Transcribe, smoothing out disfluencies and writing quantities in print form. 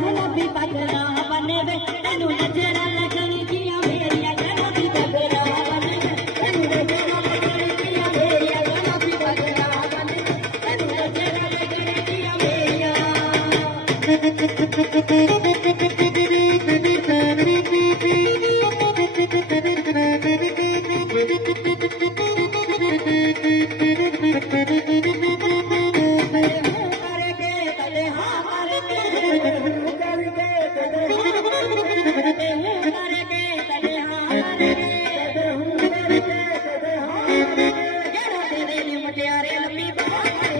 गुलाबी पगला बने वे तेनू नजर लगणगियां मेरिया गुलाबी पगला बने तेनू नजर लगणगियां मेरिया गुलाबी पगला बने तेनू नजर लगणगियां मेरिया Thank you.